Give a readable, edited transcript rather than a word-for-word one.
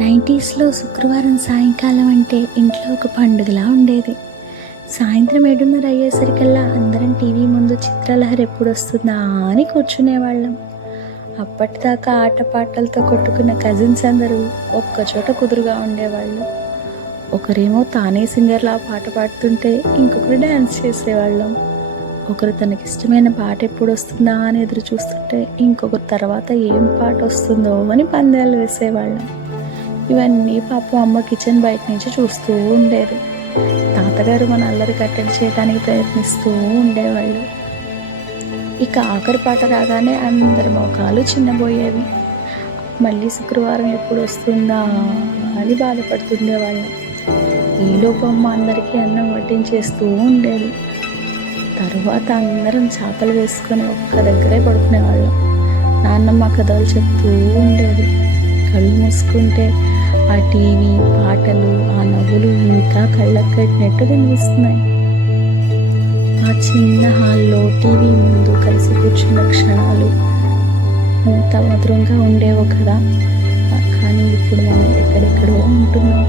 నైంటీస్లో శుక్రవారం సాయంకాలం అంటే ఇంట్లో ఒక పండుగలా ఉండేది. సాయంత్రం 7:30 అయ్యేసరికల్లా అందరం టీవీ ముందు చిత్రలహరి ఎప్పుడు వస్తుందా అని కూర్చునేవాళ్ళం. అప్పటిదాకా ఆటపాటలతో కొట్టుకున్న కజిన్స్ అందరూ ఒక్కచోట కుదురుగా ఉండేవాళ్ళు. ఒకరేమో తానే సింగర్లా పాట పాడుతుంటే ఇంకొకరు డ్యాన్స్ చేసేవాళ్ళం. ఒకరు తనకిష్టమైన పాట ఎప్పుడు వస్తుందా అని ఎదురు చూస్తుంటే ఇంకొకరు తర్వాత ఏం పాట వస్తుందో అని పందాలు వేసేవాళ్ళం. ఇవన్నీ పాపం అమ్మ కిచెన్ బయట నుంచి చూస్తూ ఉండేది. తాతగారు మన అల్లరి కట్టడి చేయడానికి ప్రయత్నిస్తూ ఉండేవాళ్ళు. ఇక ఆఖరి పాట రాగానే అందరి మోకాలు చిన్నబోయేవి. మళ్ళీ శుక్రవారం ఎప్పుడు వస్తుందా అని బాధపడుతుండేవాళ్ళం. ఈలోపు అమ్మ అందరికీ అన్నం వడ్డించేస్తూ ఉండేది. తరువాత అందరం చాపలు వేసుకొని ఒక్క దగ్గరే పడుకునేవాళ్ళం. నాన్నమ్మ కథలు చెప్తూ ఉండేది. కళ్ళు మూసుకుంటే ఆ టీవీ పాటలు, ఆ నవ్వులు ఇంకా కళ్ళకు కట్టినట్టు కనిపిస్తున్నాయి. ఆ చిన్న హాల్లో టీవీ ముందు కలిసి కూర్చున్న క్షణాలు ఎంత మధురంగా ఉండేవో కదా. కానీ ఇప్పుడు మనం ఎక్కడెక్కడో ఉంటున్నాం.